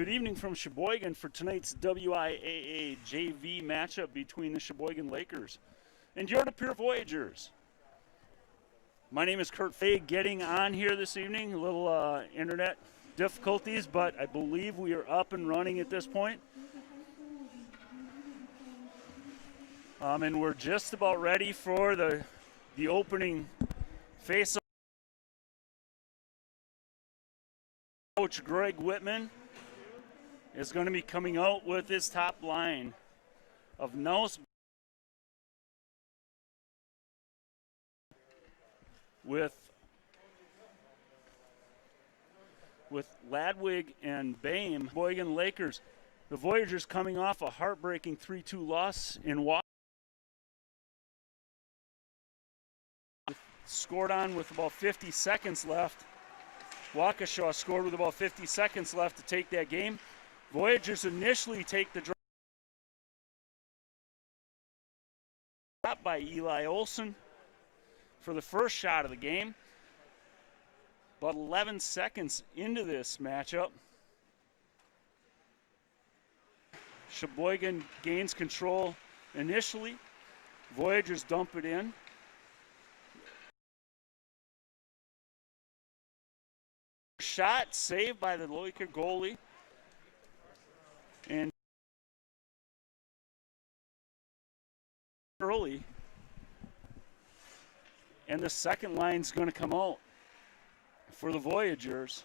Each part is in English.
Good evening from Sheboygan for tonight's WIAA JV matchup between the Sheboygan Lakers and your Pere Voyagers. My name is Kurt Fay, getting on here this evening. A little internet difficulties, but I believe we are up and running at this point. And we're just about ready for the opening face-off. Coach Greg Whitman is going to be coming out with his top line of Nose with Ladwig and Bame. Sheboygan Lakers, the Voyagers coming off a heartbreaking 3-2 loss in Waukesha. Scored on with about 50 seconds left. Waukesha scored with about 50 seconds left to take that game. Voyagers initially take the drop by Eli Olson for the first shot of the game. About 11 seconds into this matchup, Sheboygan gains control initially. Voyagers dump it in. Shot saved by the Laker goalie. And early. And the second line's going to come out for the Voyagers.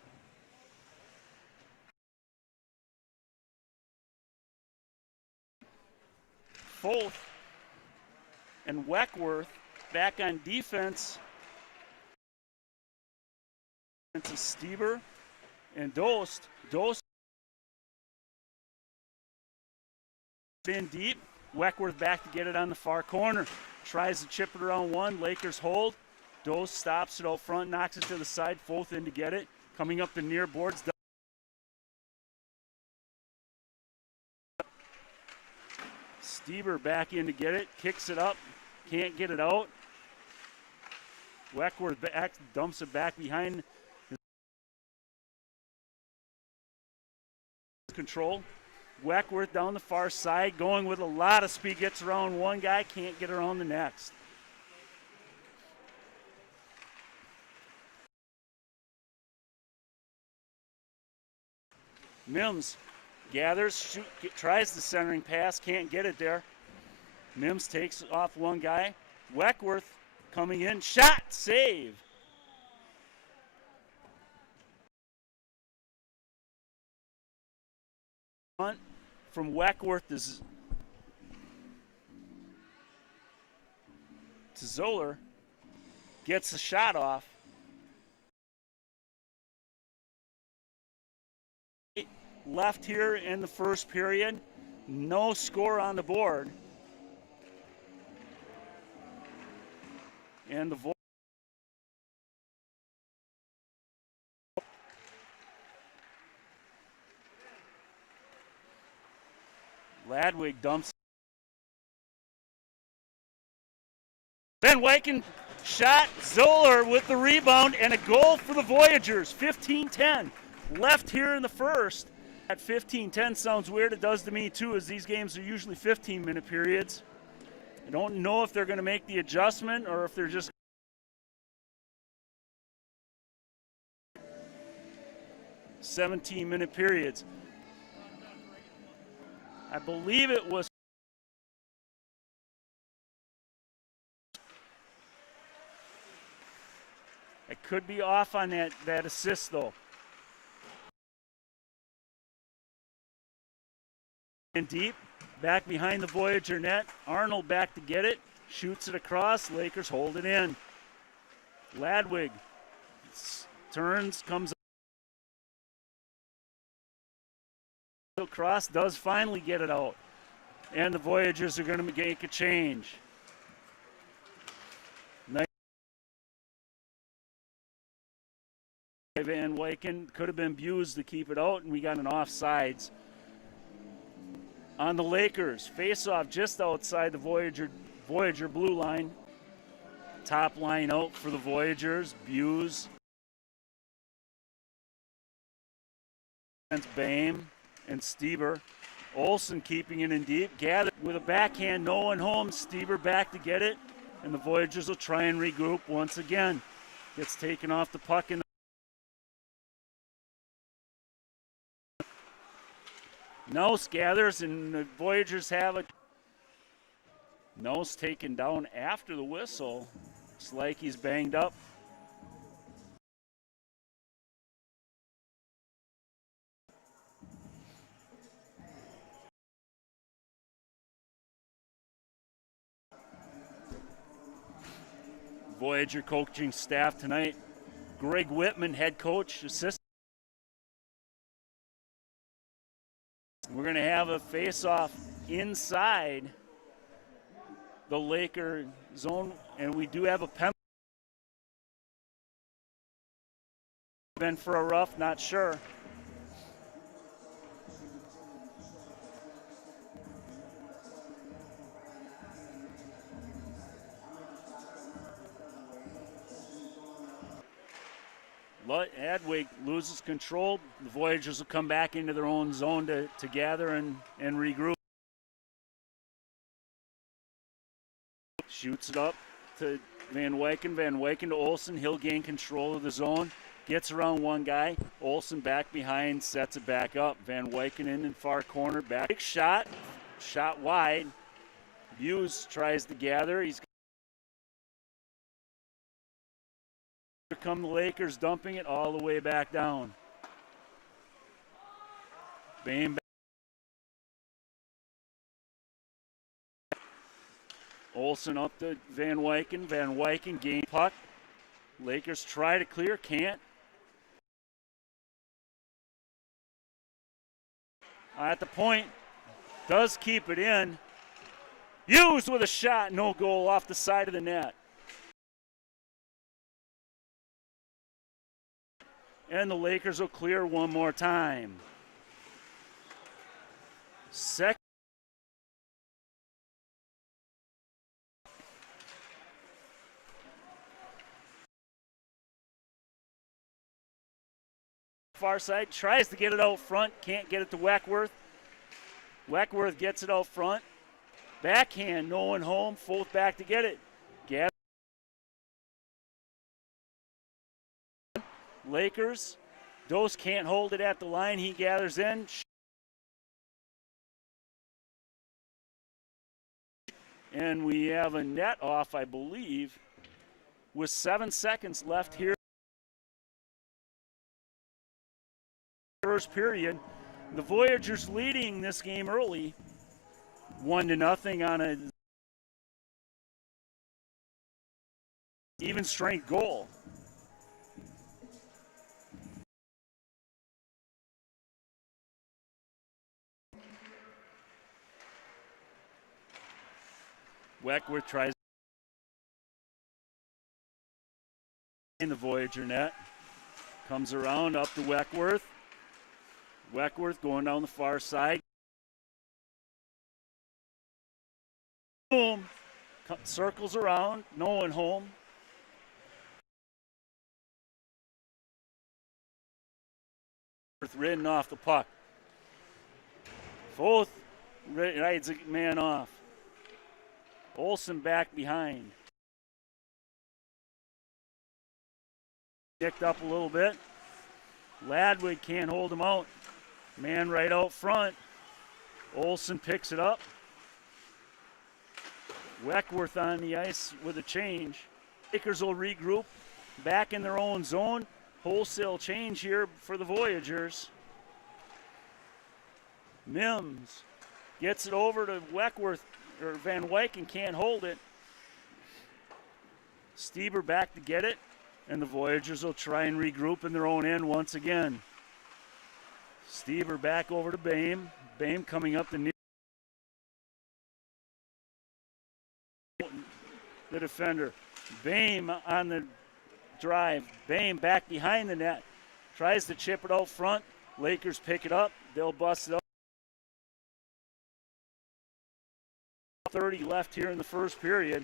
Foth and Weckworth back on defense. To Stieber and Dost. Dost in deep. Weckworth back to get it on the far corner. Tries to chip it around one. Lakers hold. Dost stops it out front, knocks it to the side. Foth in to get it. Coming up the near boards. Stieber back in to get it. Kicks it up. Can't get it out. Weckworth back, dumps it back behind control. Weckworth down the far side, going with a lot of speed, gets around one guy, can't get around the next. Mims gathers, tries the centering pass, can't get it there. Mims takes off one guy. Weckworth coming in, shot, save. From Weckworth to Zoller, gets the shot off. Left here in the first period, no score on the board. And the Ladwig dumps. Van Wyken shot. Zoller with the rebound and a goal for the Voyagers. 15-10. Left here in the first. At 15-10 sounds weird. It does to me too, as these games are usually 15-minute periods. I don't know if they're going to make the adjustment or if they're just 17-minute periods. I believe it was. I could be off on that assist though. And deep, back behind the Voyager net. Arnold back to get it, shoots it across. Lakers hold it in. Ladwig turns, comes across, does finally get it out. And the Voyagers are going to make a change. Van Wyken could have been abused to keep it out, and we got an offsides. On the Lakers, face-off just outside the Voyager blue line. Top line out for the Voyagers. Buse. Bame. and Stieber. Olsen keeping it in deep. Gathered with a backhand, no one home. Stieber back to get it, and the Voyagers will try and regroup once again. Gets taken off the puck in the Nose gathers, and the Voyagers have it. Nose taken down after the whistle. Looks like he's banged up. Voyager coaching staff tonight. Greg Whitman, head coach, assistant. We're going to have a face-off inside the Laker zone, and we do have a penalty. Been for a rough, not sure. Adwig loses control. The Voyagers will come back into their own zone to gather and regroup. Shoots it up to Van Wyken. Van Wyken to Olsen. He'll gain control of the zone. Gets around one guy. Olsen back behind, sets it back up. Van Wyken in far corner. Back. Big shot. Shot wide. Hughes tries to gather. Here come the Lakers dumping it all the way back down. Bam. Olsen up to Van Wyken. Van Wyken gain puck. Lakers try to clear, can't. At the point, does keep it in. Hughes with a shot, no goal off the side of the net. And the Lakers will clear one more time. Second. Far side, tries to get it out front, can't get it to Weckworth. Weckworth gets it out front. Backhand, no one home, Fourth back to get it. Lakers, Dose can't hold it at the line, he gathers in. And we have a net off, I believe, with 7 seconds left here. First period. The Voyagers leading this game early, 1-0 on a even strength goal. Weckworth tries in the Voyager net. Comes around up to Weckworth. Weckworth going down the far side. Boom. Circles around. No one home. Ridden off the puck. Fourth rides a man off. Olsen back behind. Kicked up a little bit. Ladwig can't hold him out. Man right out front. Olsen picks it up. Weckworth on the ice with a change. Lakers will regroup back in their own zone. Wholesale change here for the Voyagers. Mims gets it over to Weckworth, or Van Wyken can't hold it. Stieber back to get it, and the Voyagers will try and regroup in their own end once again. Stieber back over to Bame. Bame coming up the near the defender. Bame on the drive. Bame back behind the net. Tries to chip it out front. Lakers pick it up. They'll bust it up. 30 left here in the first period.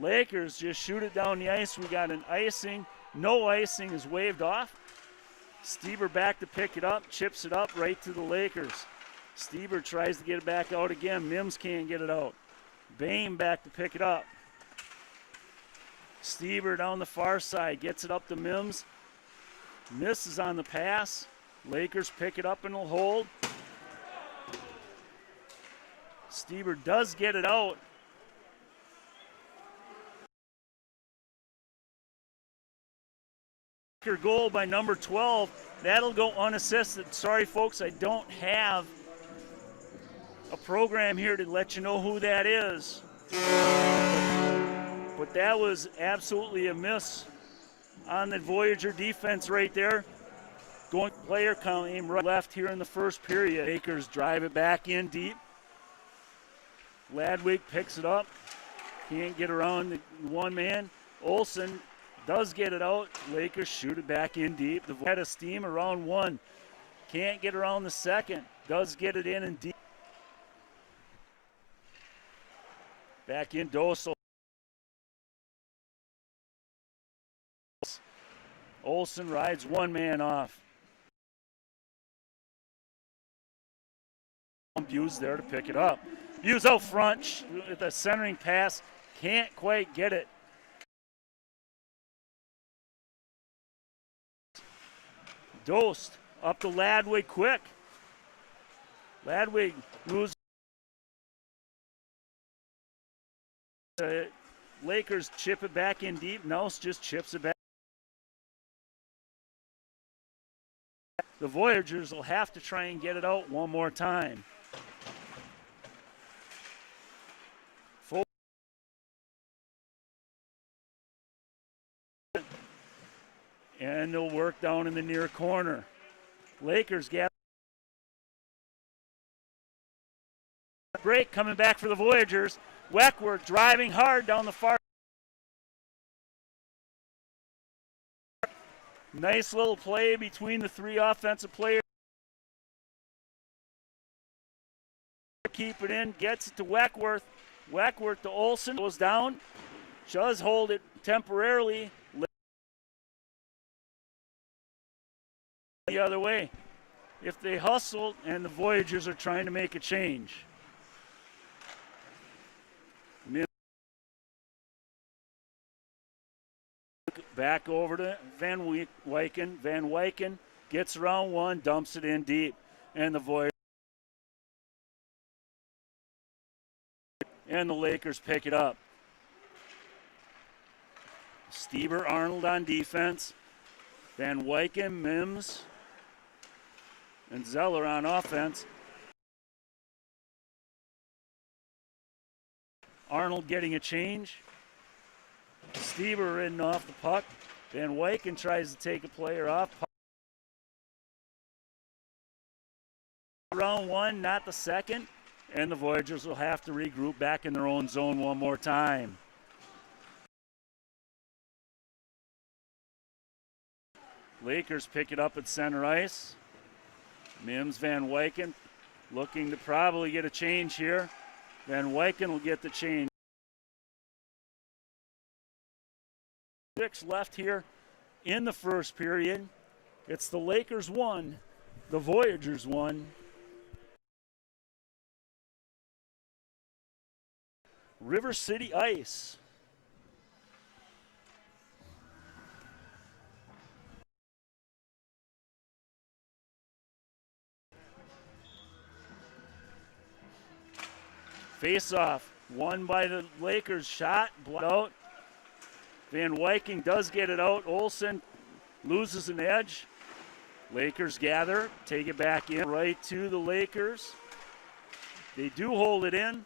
Lakers just shoot it down the ice. We got an icing. No icing is waved off. Stieber back to pick it up, chips it up right to the Lakers. Stieber tries to get it back out again. Mims can't get it out. Bain back to pick it up. Stieber down the far side, gets it up to Mims. Misses on the pass. Lakers pick it up and will hold. Stieber does get it out. Goal by number 12. That'll go unassisted. Sorry, folks, I don't have a program here to let you know who that is. But that was absolutely a miss on the Voyager defense right there. Going player count, aim right left here in the first period. Lakers drive it back in deep. Ladwig picks it up. Can't get around the one man. Olsen does get it out. Lakers shoot it back in deep. The head of steam around one. Can't get around the second. Does get it in and deep. Back in Doso. Olsen rides one man off. Buse there to pick it up. Buse out front with a centering pass. Can't quite get it. Dost up to Ladwig quick. Ladwig moves. Lakers chip it back in deep. Nels just chips it back. The Voyagers will have to try and get it out one more time. And they'll work down in the near corner. Lakers gather. Break coming back for the Voyagers. Weckworth driving hard down the far. Nice little play between the three offensive players. Keep it in, gets it to Weckworth. Weckworth to Olsen, goes down. Does hold it temporarily. The other way. If they hustle and the Voyagers are trying to make a change. Back over to Van Wyken. Van Wyken gets around one, dumps it in deep. And the Voyagers and the Lakers pick it up. Stieber Arnold on defense. Van Wyken, Mims, and Zeller on offense. Arnold getting a change. Stieber in off the puck. Van Wyken tries to take a player off. Round one, not the second. And the Voyagers will have to regroup back in their own zone one more time. Lakers pick it up at center ice. Mims, Van Wyken looking to probably get a change here. Van Wyken will get the change. 6 left here in the first period. It's the Lakers 1, the Voyagers 1. River City Ice. Face-off, won by the Lakers. Shot, blocked out. Van Wyken does get it out. Olsen loses an edge. Lakers gather, take it back in, right to the Lakers. They do hold it in.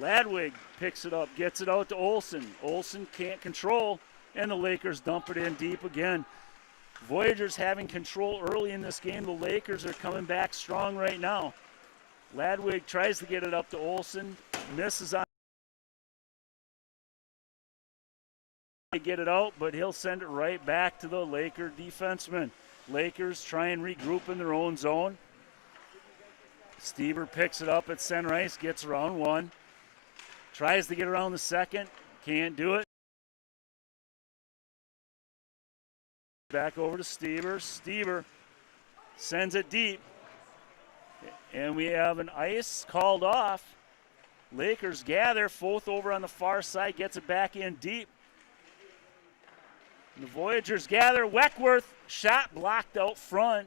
Ladwig picks it up, gets it out to Olsen. Olsen can't control, and the Lakers dump it in deep again. Voyagers having control early in this game. The Lakers are coming back strong right now. Ladwig tries to get it up to Olsen, misses on. They get it out, but he'll send it right back to the Laker defenseman. Lakers try and regroup in their own zone. Stieber picks it up at center ice, gets around one. Tries to get around the second, can't do it. back over to Stever. Stever sends it deep. And we have an ice called off. Lakers gather. Foth over on the far side gets it back in deep. And the Voyagers gather. Weckworth shot blocked out front.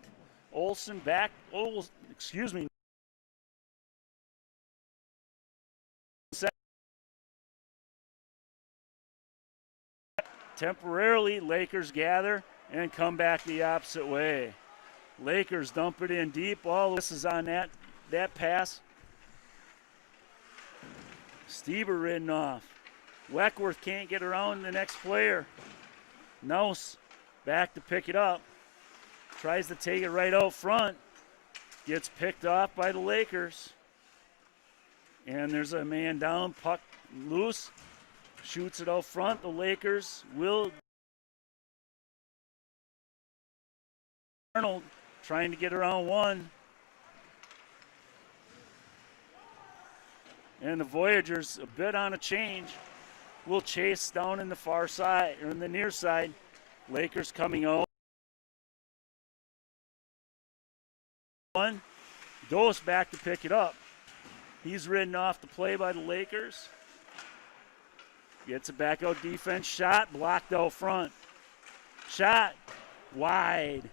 Olsen back. Oh, excuse me. Temporarily, Lakers gather and come back the opposite way. Lakers dump it in deep. All this is on that pass. Stever ridden off. Weckworth can't get around the next player. Nouse back to pick it up. Tries to take it right out front. Gets picked off by the Lakers. And there's a man down, puck loose. Shoots it out front. The Lakers will. Arnold trying to get around one. And the Voyagers, a bit on a change, will chase down in the far side, or in the near side. Lakers coming out. One. Dose back to pick it up. He's ridden off the play by the Lakers. Gets it back out defense. Shot blocked out front. Shot wide.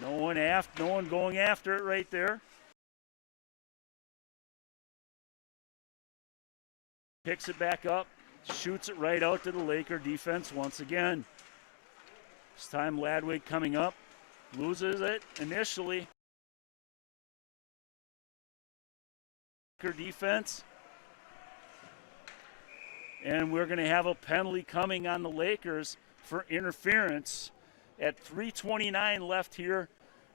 No one going after it right there. Picks it back up. Shoots it right out to the Laker defense once again. This time Ladwig coming up. Loses it initially. Laker defense. And we're going to have a penalty coming on the Lakers for interference at 3:29 left here.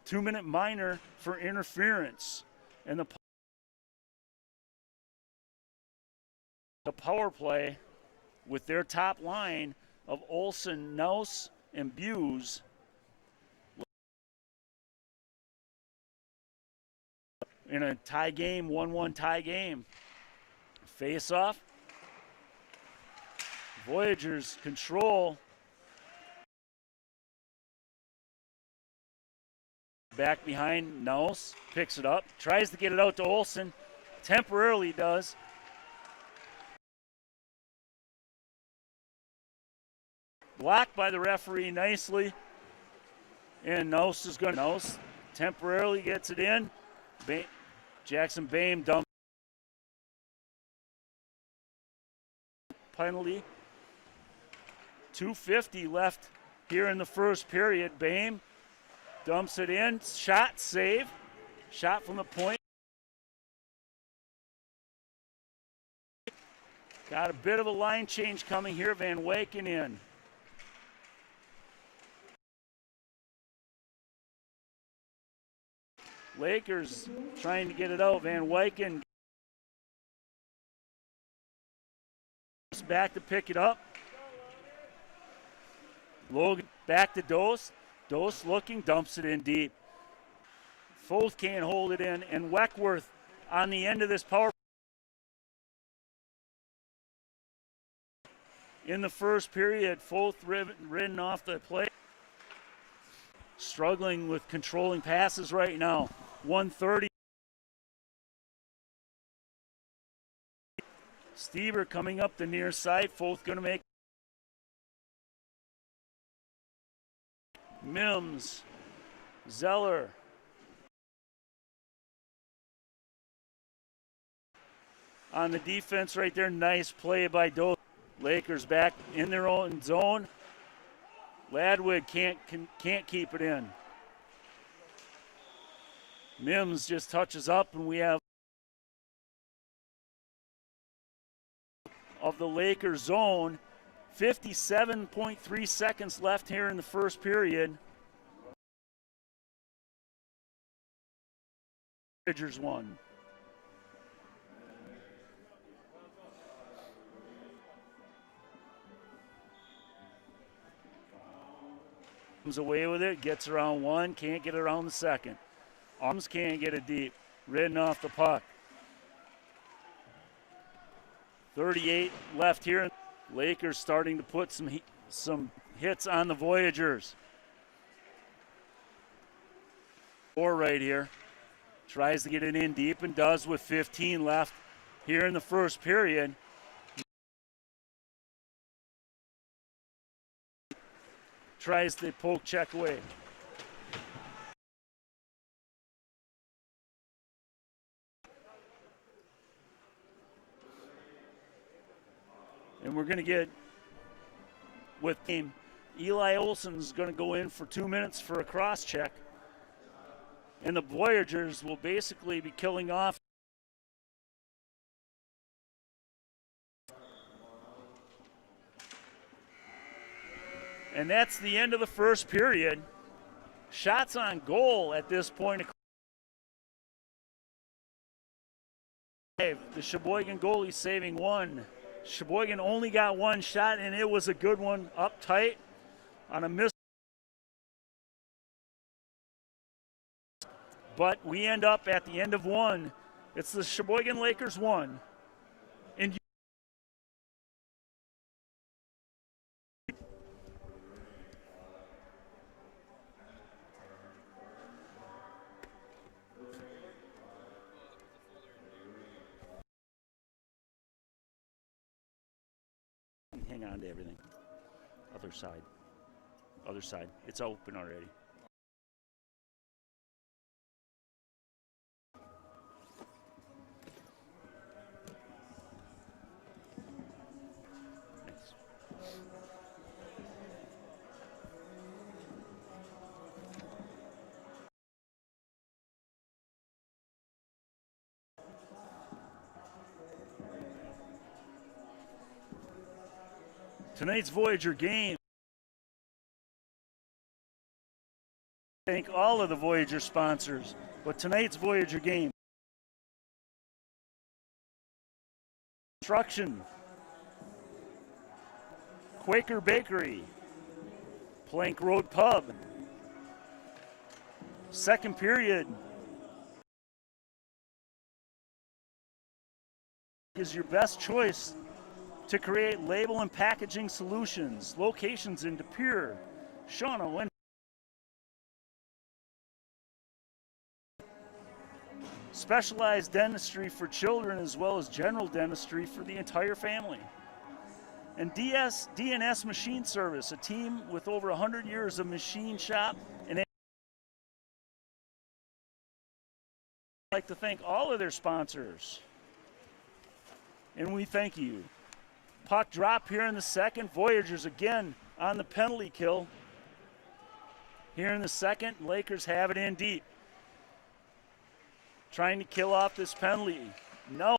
2-minute minor for interference. And the power play with their top line of Olsen, Nouse, and Buse. In a tie game, 1-1 tie game. Face off. Voyagers control. Back behind Nouse, picks it up, tries to get it out to Olsen, temporarily does. Blocked by the referee nicely. And Nouse is going to. Nouse temporarily gets it in. Jackson Boehm dumps. Penalty. 2:50 left here in the first period. Boehm dumps it in. Shot save. Shot from the point. Got a bit of a line change coming here. Van Wyken in. Lakers trying to get it out. Van Wyken back to pick it up. Logan back to Dose. Dose looking, dumps it in deep. Foth can't hold it in, and Weckworth on the end of this power. In the first period, Foth ridden off the play. Struggling with controlling passes right now. 1:30. Stever coming up the near side. Foth going to make. Mims. Zeller. On the defense right there. Nice play by Dose. Lakers back in their own zone. Ladwig can't keep it in. Mims just touches up, and we have of the Lakers zone. 57.3 seconds left here in the first period. Voyagers won. Comes away with it, gets around one, can't get around the second. Arms can't get it deep. Ridden off the puck. 38 left here. Lakers starting to put some hits on the Voyagers. 4 right here. Tries to get it in deep and does with 15 left here in the first period. Tries to poke check away. And we're going to get with game. Eli Olson's going to go in for 2 minutes for a cross check. And the Voyagers will basically be killing off. And that's the end of the first period. Shots on goal at this point. The Sheboygan goalie saving one. Sheboygan only got one shot, and it was a good one up tight on a miss. But we end up at the end of one. It's the Sheboygan Lakers 1. And hang on to everything. Other side. Other side. It's open already. Tonight's Voyager game. Thank all of the Voyager sponsors, but tonight's Voyager game. Construction, Quaker Bakery, Plank Road Pub. Second period is your best choice to create label and packaging solutions. Locations in De Pere, Shawano, and specialized dentistry for children as well as general dentistry for the entire family. And D&S Machine Service, a team with over 100 years of machine shop. And I'd like to thank all of their sponsors. And we thank you. Puck drop here in the second. Voyagers again on the penalty kill. Here in the second, Lakers have it in deep. Trying to kill off this penalty. No.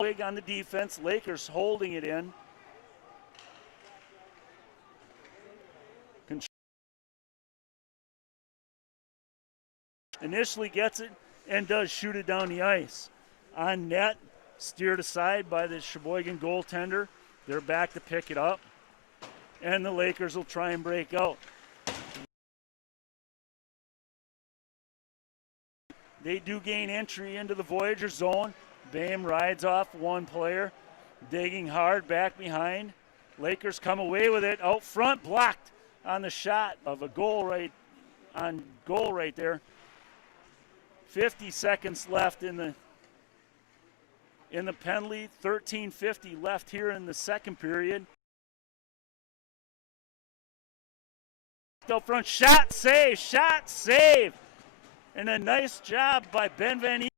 Big on the defense. Lakers holding it in. Initially gets it and does shoot it down the ice. On net, steered aside by the Sheboygan goaltender. They're back to pick it up. And the Lakers will try and break out. They do gain entry into the Voyager zone. Bam rides off one player, digging hard back behind. Lakers come away with it out front, blocked on the shot of a goal right there. 50 seconds left in the penalty. 13:50 left here in the second period. Out front, shot save. And a nice job by Ben Van Eek.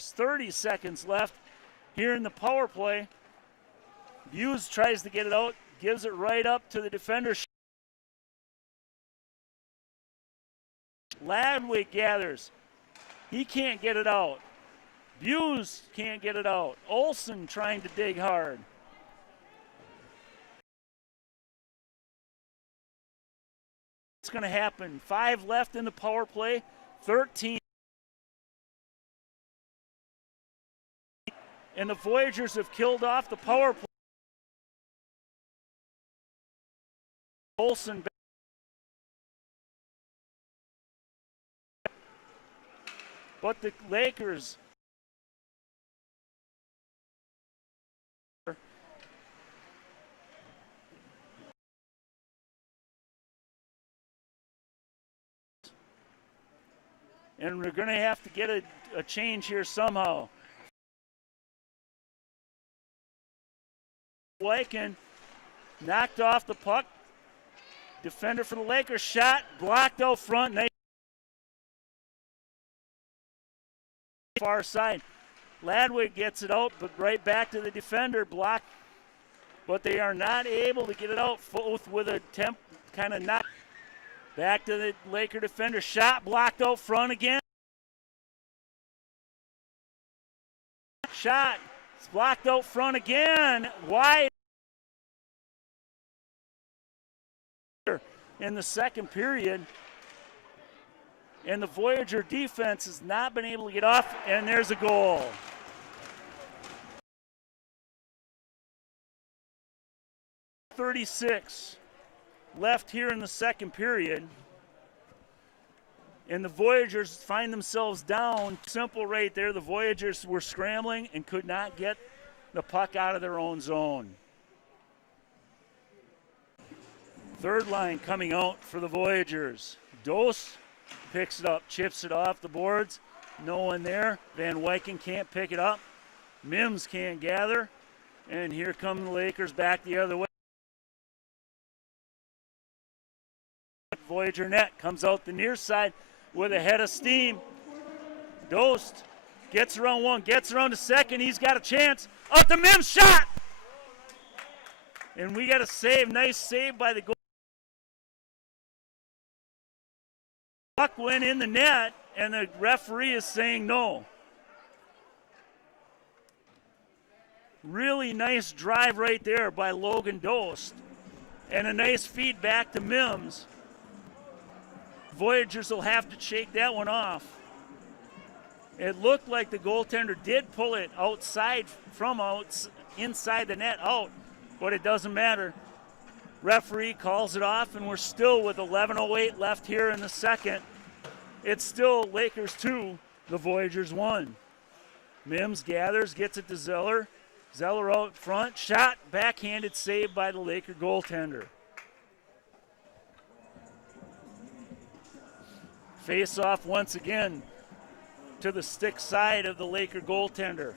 30 seconds left here in the power play. Hughes tries to get it out, gives it right up to the defender. Ladwig gathers. He can't get it out. Hughes can't get it out. Olson trying to dig hard. It's going to happen. 5 left in the power play. 13. And the Voyagers have killed off the power play. Olson. But the Lakers and we're going to have to get a change here somehow. Wyken knocked off the puck. Defender for the Lakers, shot, blocked out front. Nice. Far side. Ladwig gets it out, but right back to the defender, blocked. But they are not able to get it out, both with a kind of knock. Back to the Laker defender, shot, blocked out front again. Shot, it's blocked out front again, wide. In the second period, and the Voyager defense has not been able to get off, and there's a goal. .36 left here in the second period, and the Voyagers find themselves down. Simple right there. The Voyagers were scrambling and could not get the puck out of their own zone. Third line coming out for the Voyagers. Dose picks it up, chips it off the boards. No one there. Van Wyken can't pick it up. Mims can't gather. And here come the Lakers back the other way. Voyager net comes out the near side with a head of steam. Dost gets around one, gets around to second. He's got a chance. Up the Mims shot! And we got a save. Nice save by the goal. Puck went in the net, and the referee is saying no. Really nice drive right there by Logan Dost. And a nice feed back to Mims. Voyagers will have to shake that one off. It looked like the goaltender did pull it outside from inside the net out, but it doesn't matter. Referee calls it off, and we're still with 11:08 left here in the second. It's still Lakers 2, the Voyagers 1. Mims gathers, gets it to Zeller. Zeller out front, shot, backhanded save by the Laker goaltender. Face off once again to the stick side of the Laker goaltender.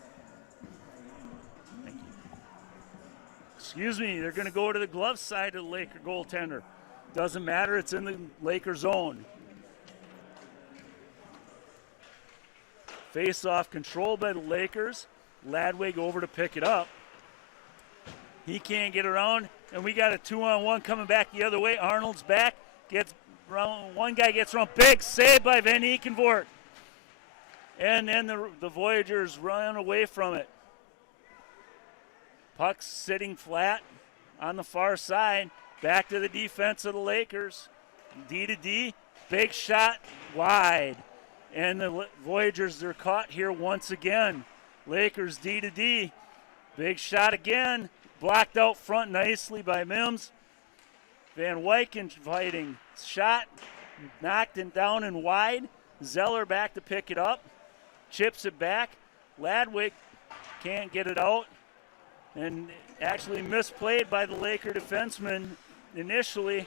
Excuse me, they're going to go to the glove side of the Laker goaltender. Doesn't matter, it's in the Laker zone. Face off controlled by the Lakers. Ladwig over to pick it up. He can't get around, and we got a 2-on-1 coming back the other way. Arnold's back, gets around, one guy gets around, big save by Van Ekenvoort. And then the Voyagers run away from it. Puck's sitting flat on the far side. Back to the defense of the Lakers. D to D, big shot, wide. And the Voyagers are caught here once again. Lakers D to D, big shot again. Blocked out front nicely by Mims. Van Wyken fighting. Shot, knocked it down and wide. Zeller back to pick it up. Chips it back. Ladwig can't get it out. And actually misplayed by the Laker defenseman initially.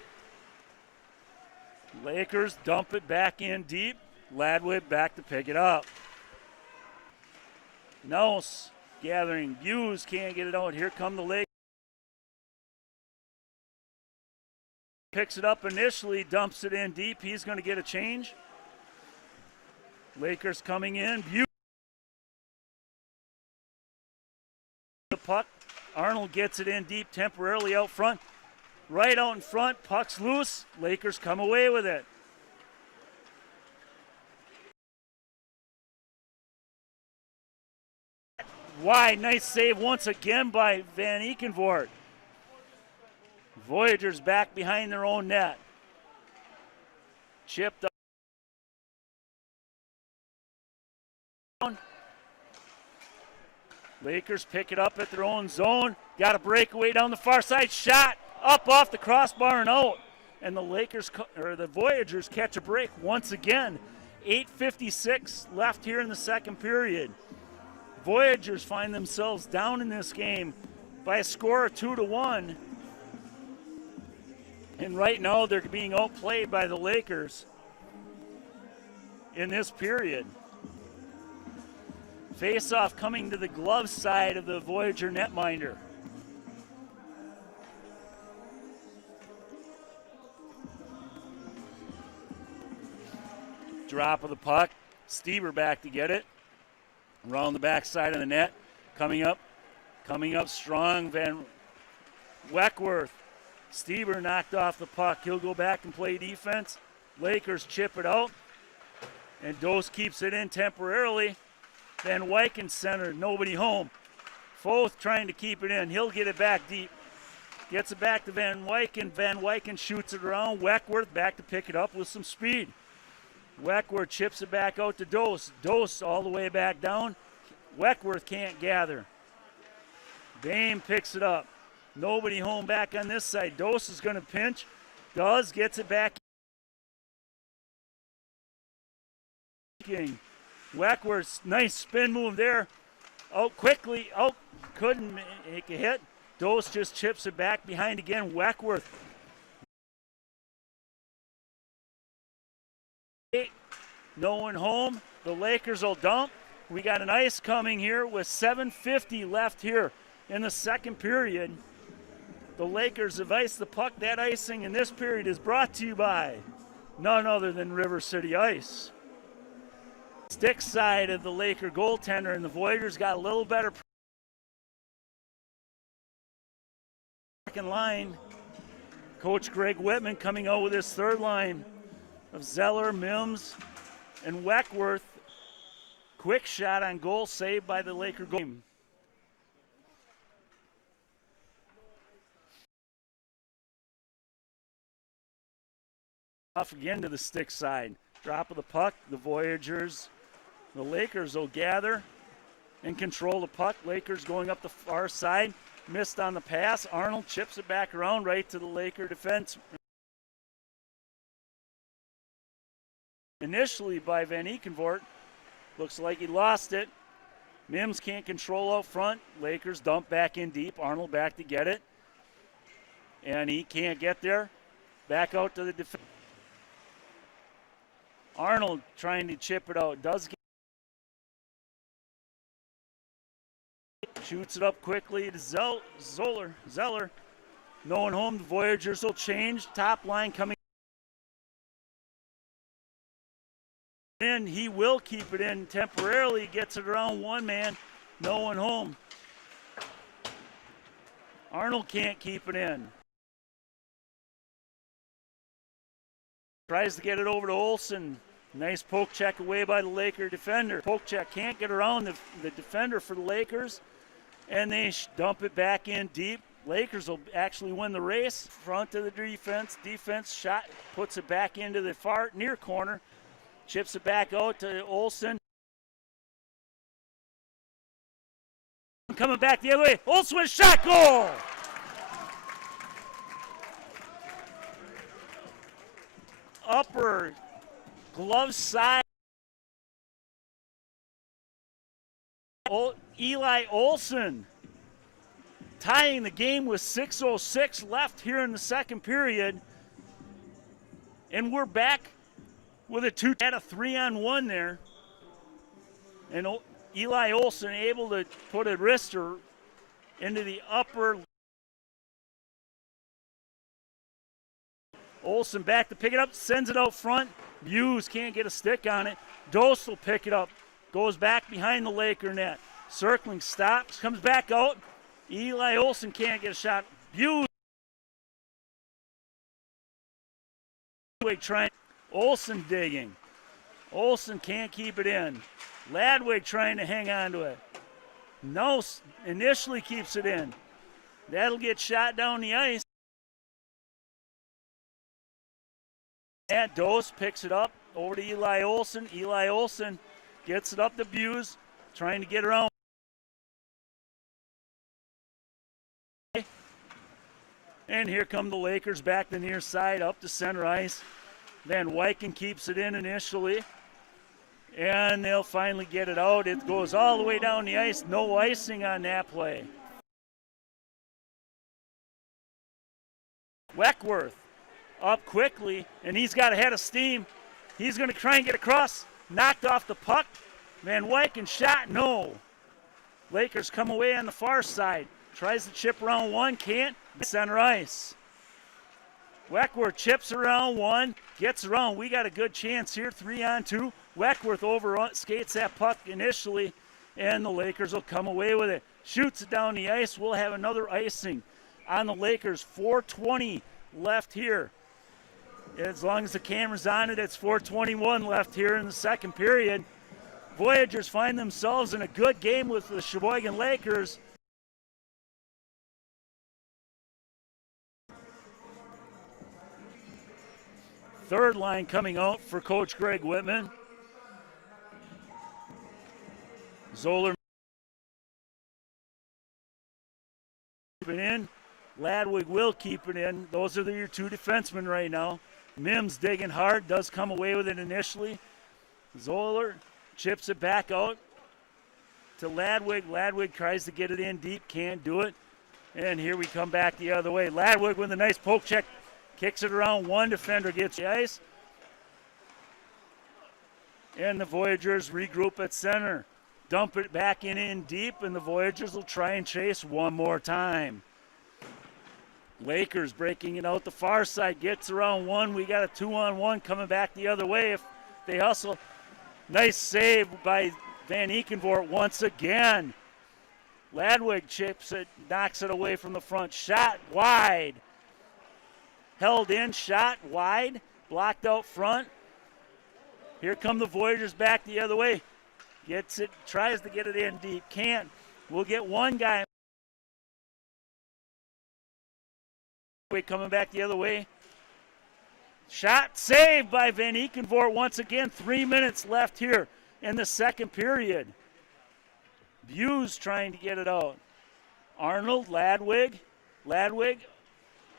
Lakers dump it back in deep. Ladwig back to pick it up. Nose gathering. Hughes can't get it out. Here come the Lakers. Picks it up initially, dumps it in deep. He's going to get a change. Lakers coming in. The puck. Arnold gets it in deep temporarily out front. Right out in front. Puck's loose. Lakers come away with it. Wide, nice save once again by Van Ekenvoort. Voyagers back behind their own net. Chipped up. Lakers pick it up at their own zone. Got a breakaway down the far side. Shot up off the crossbar and out. And the Voyagers catch a break once again. 8:56 left here in the second period. Voyagers find themselves down in this game by a score of 2-1. And right now they're being outplayed by the Lakers. in this period. Face-off coming to the glove side of the Voyager netminder. Drop of the puck. Stieber back to get it. Around the back side of the net. Coming up strong. Van Weckworth. Stieber knocked off the puck. He'll go back and play defense. Lakers chip it out. And Dose keeps it in temporarily. Van Wyken center, nobody home. Foth trying to keep it in. He'll get it back deep. Gets it back to Van Wyken. Van Wyken shoots it around. Weckworth back to pick it up with some speed. Weckworth chips it back out to Dose. Dose all the way back down. Weckworth can't gather. Dame picks it up. Nobody home back on this side. Dose is going to pinch. Gets it back. Weckworth's nice spin move there. Out quickly. Couldn't make a hit. Dose just chips it back behind again. Weckworth. No one home. The Lakers will dump. We got an ice coming here with 7:50 left here in the second period. The Lakers have iced the puck. That icing in this period is brought to you by none other than River City Ice. Stick side of the Laker goaltender, and the Voyagers got a little better second line. Coach Greg Whitman coming out with his third line of Zeller, Mims, and Weckworth. Quick shot on goal, saved by the Laker goal. Off again to the stick side. Drop of the puck. The Voyagers, the Lakers will gather and control the puck. Lakers going up the far side. Missed on the pass. Arnold chips it back around right to the Laker defense. Initially by Van Ekenvoort. Looks like he lost it. Mims can't control out front. Lakers dump back in deep. Arnold back to get it. And he can't get there. Back out to the defense. Arnold trying to chip it out. Does get. Shoots it up quickly to Zeller. No one home. The Voyagers will change. Top line coming in. He will keep it in temporarily. Gets it around one man. No one home. Arnold can't keep it in. Tries to get it over to Olsen. Nice poke check away by the Laker defender. Poke check can't get around the defender for the Lakers. And they dump it back in deep. Lakers will actually win the race. Front of the defense. Defense shot, puts it back into the far near corner. Chips it back out to Olsen. Coming back the other way. Olsen with a shot, goal! Upper glove side. Eli Olsen tying the game with 6:06 left here in the second period. And we're back with a 3-on-1 there. And Eli Olsen able to put a wrister into the upper. Olsen back to pick it up, sends it out front. Hughes can't get a stick on it. Dose will pick it up. Goes back behind the Laker net. Circling, stops, comes back out. Eli Olsen can't get a shot. Hughes trying. Olsen digging. Olsen can't keep it in. Ladwig trying to hang on to it. No, initially keeps it in. That'll get shot down the ice. And Dose picks it up over to Eli Olsen. Eli Olsen gets it up to Hughes, trying to get around. And here come the Lakers back the near side up to center ice. Van Wyken keeps it in initially. And they'll finally get it out. It goes all the way down the ice. No icing on that play. Weckworth up quickly, and he's got a head of steam. He's going to try and get across. knocked off the puck. Van Wyken shot, no. Lakers come away on the far side. Tries to chip around one, can't. Center ice. Weckworth chips around one, gets around. We got a good chance here, 3-on-2. Weckworth over skates that puck initially, and the Lakers will come away with it. Shoots it down the ice. We'll have another icing on the Lakers. 4:20 left here. As long as the camera's on it, it's 4:21 left here in the second period. Voyagers find themselves in a good game with the Sheboygan Lakers. Third line coming out for Coach Greg Whitman. Zoller keep it in. Ladwig will keep it in. Those are your two defensemen right now. Mims digging hard, does come away with it initially. Zoller chips it back out to Ladwig. Ladwig tries to get it in deep, can't do it. And here we come back the other way. Ladwig with a nice poke check. Kicks it around, one defender gets the ice. And the Voyagers regroup at center. Dump it back in deep, and the Voyagers will try and chase one more time. Lakers breaking it out the far side, gets around one. We got a 2-on-1 coming back the other way if they hustle. Nice save by Van Ekenvoort once again. Ladwig chips it, knocks it away from the front. Shot wide. Held in, shot wide, blocked out front. Here come the Voyagers back the other way. Gets it, tries to get it in deep, can't. We'll get one guy coming back the other way. Shot saved by Van Ekenvoort once again. 3 minutes left here in the second period. Buse trying to get it out. Arnold, Ladwig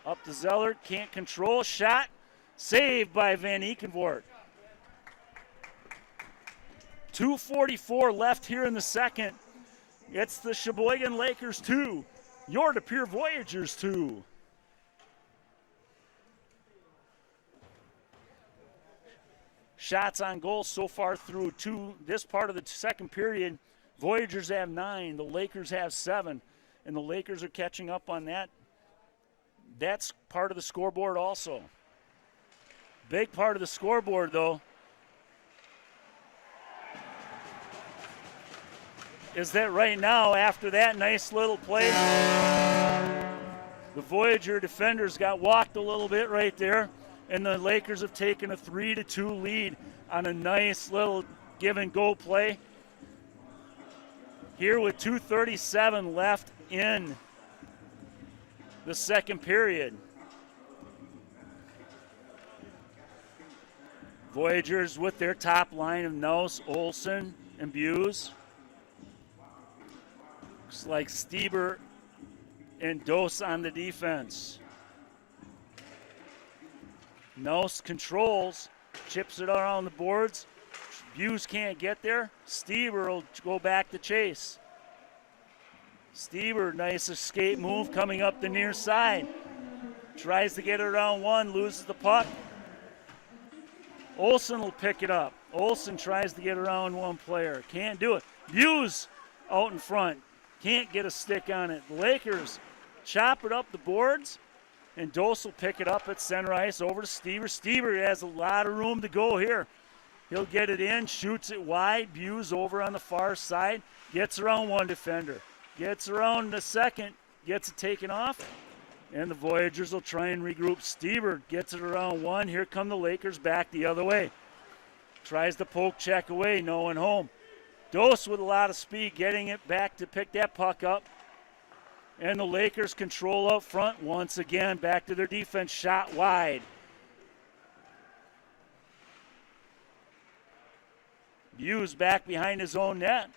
up to Zeller, can't control. Shot saved by Van Ekenvoort. 2:44 left here in the second. It's the Sheboygan Lakers 2, your De Pere Voyagers 2. Shots on goal so far through this part of the second period. Voyagers have 9, the Lakers have 7, and the Lakers are catching up on that. That's part of the scoreboard also. Big part of the scoreboard, though, is that right now, after that nice little play, the Voyager defenders got walked a little bit right there, and the Lakers have taken a 3-2 lead on a nice little give-and-go play. Here with 2:37 left in the second period. Voyagers with their top line of Nouse, Olsen, and Buse. Looks like Stieber and Dose on the defense. Nouse controls, chips it around the boards. Buse can't get there. Stieber will go back to chase. Stieber, nice escape move coming up the near side. Tries to get it around one, loses the puck. Olsen will pick it up. Olsen tries to get around one player. Can't do it. Buse out in front. Can't get a stick on it. The Lakers chop it up the boards, and Dose will pick it up at center ice over to Stieber. Stieber has a lot of room to go here. He'll get it in, shoots it wide. Buse over on the far side. Gets around one defender. Gets around the second. Gets it taken off. And the Voyagers will try and regroup. Stieber gets it around one. Here come the Lakers back the other way. Tries to poke check away. No one home. Dose with a lot of speed getting it back to pick that puck up. And the Lakers control up front once again. Back to their defense. Shot wide. Buse back behind his own net.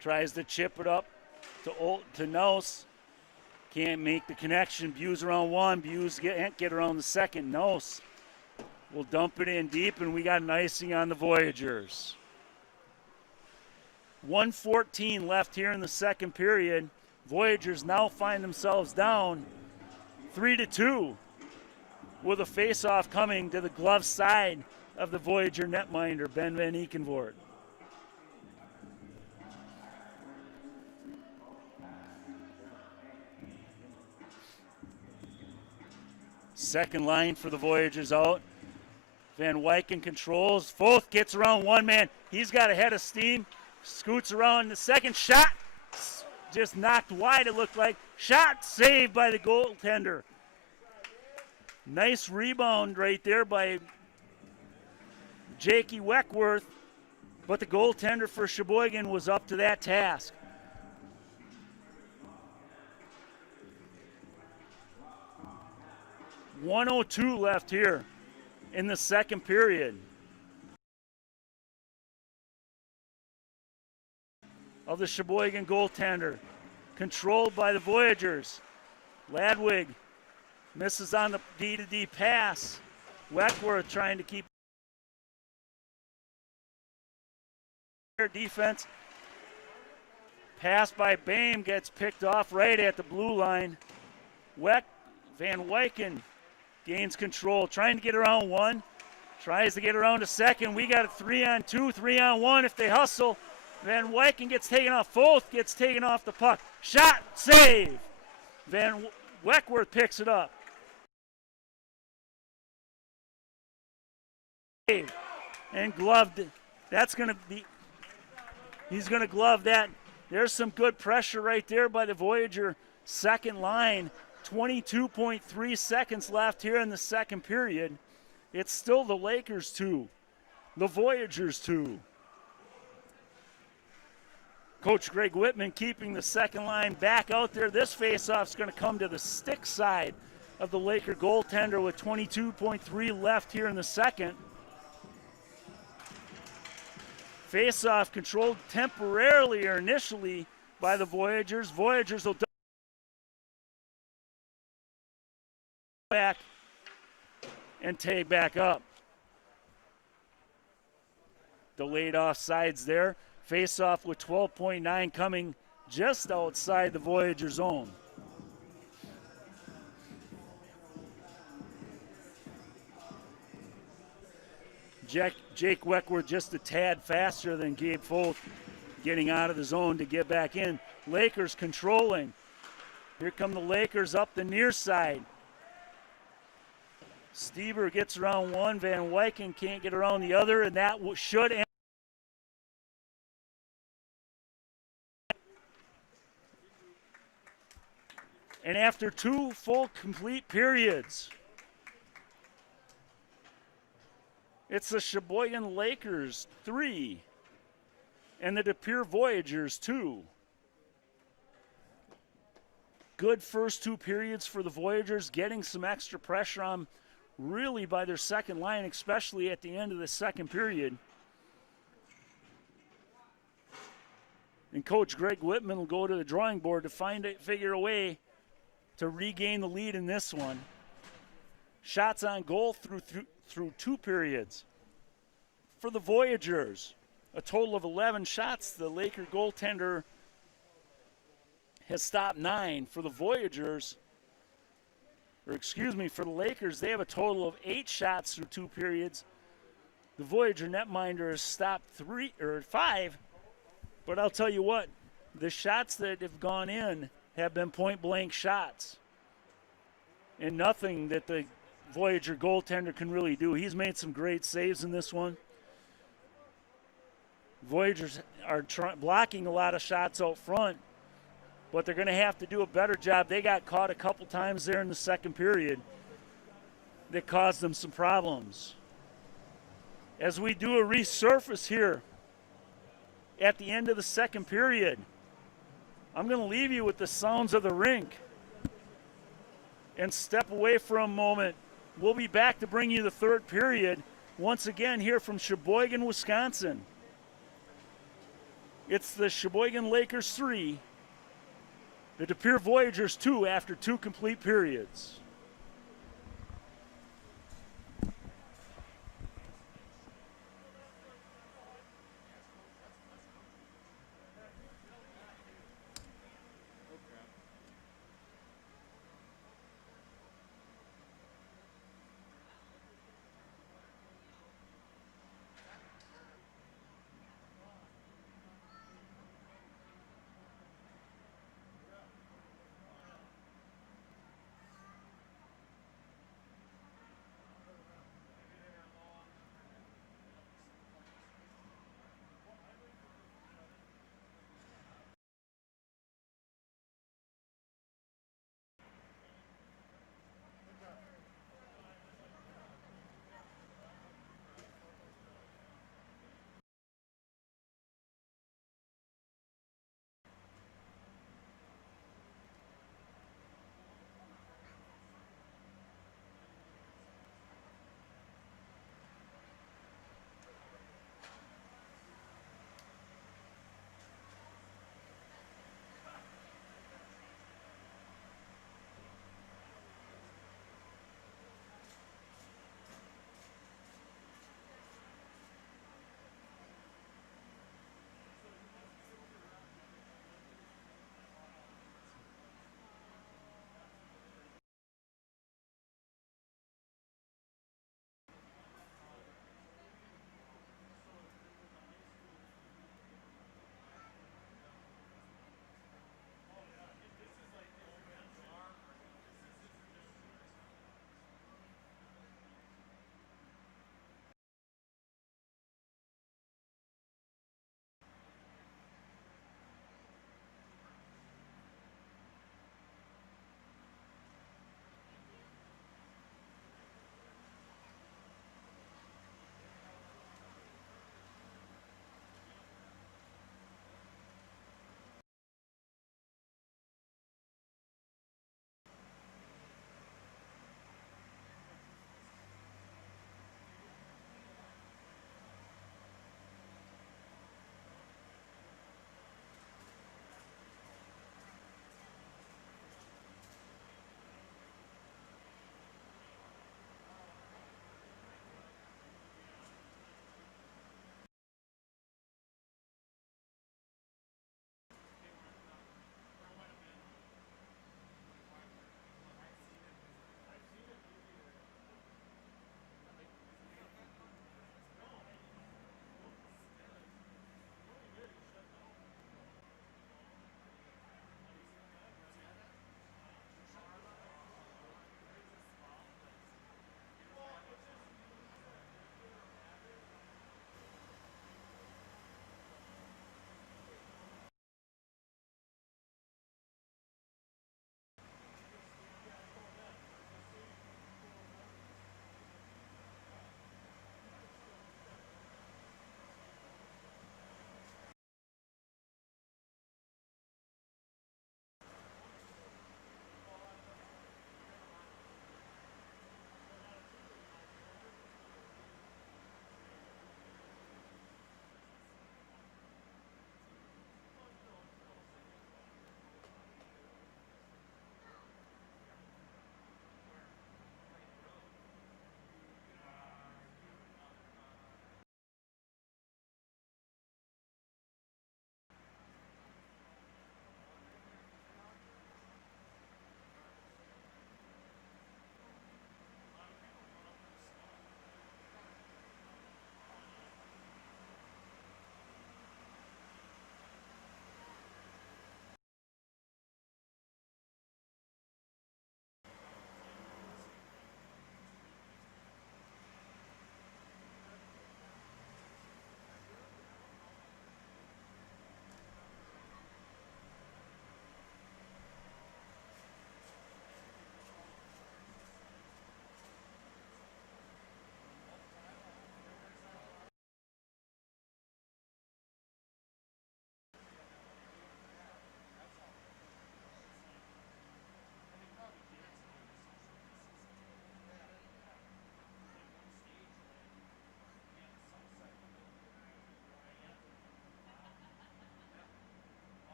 Tries to chip it up to Nouse. Can't make the connection. Buse around one. Buse can't get around the second. Nouse will dump it in deep, and we got an icing on the Voyagers. 1:14 left here in the second period. Voyagers now find themselves down 3-2. with a face-off coming to the glove side of the Voyager netminder, Ben Van Ekenvoort. Second line for the Voyagers out. Van Wyken controls. Foth gets around one man. He's got a head of steam. Scoots around. The second shot just knocked wide, it looked like. Shot saved by the goaltender. Nice rebound right there by Jakey Weckworth. But the goaltender for Sheboygan was up to that task. .102 left here in the second period of the Sheboygan goaltender. Controlled by the Voyagers. Ladwig misses on the D-to-D pass. Weckworth trying to keep their defense. Pass by Boehm gets picked off right at the blue line. Van Wyken gains control, trying to get around one. Tries to get around a second. We got a 3-on-2, 3-on-1 if they hustle. Van Wyken gets taken off. Foth gets taken off the puck. Shot, save. Van Weckworth picks it up. And gloved. That's going to be, he's going to glove that. There's some good pressure right there by the Voyager second line. 22.3 seconds left here in the second period. It's still the Lakers 2, the Voyagers 2. Coach Greg Whitman keeping the second line back out there. This faceoff is going to come to the stick side of the Laker goaltender with 22.3 left here in the second. Faceoff controlled temporarily or initially by the Voyagers. Voyagers will back and take back up. Delayed offsides there. Face-off with 12.9 coming just outside the Voyager zone. Jake Weckworth just a tad faster than Gabe Foth, getting out of the zone to get back in. Lakers controlling. Here come the Lakers up the near side. Stieber gets around one. Van Wyken can't get around the other, and that should end. And after two full complete periods, it's the Sheboygan Lakers 3 and the De Pere Voyagers 2. Good first two periods for the Voyagers, getting some extra pressure on really by their second line, especially at the end of the second period. And Coach Greg Whitman will go to the drawing board to figure a way to regain the lead in this one. Shots on goal through two periods. For the Voyagers, a total of 11 shots. The Laker goaltender has stopped 9. For the Voyagers, for the Lakers, they have a total of 8 shots through 2 periods. The Voyager netminder has stopped 5. But I'll tell you what, the shots that have gone in have been point-blank shots. And nothing that the Voyager goaltender can really do. He's made some great saves in this one. Voyagers are blocking a lot of shots out front, but they're going to have to do a better job. They got caught a couple times there in the second period that caused them some problems. As we do a resurface here at the end of the second period, I'm going to leave you with the sounds of the rink and step away for a moment. We'll be back to bring you the third period once again here from Sheboygan, Wisconsin. It's the Sheboygan Lakers 3, the De Pere Voyagers 2 after 2 complete periods.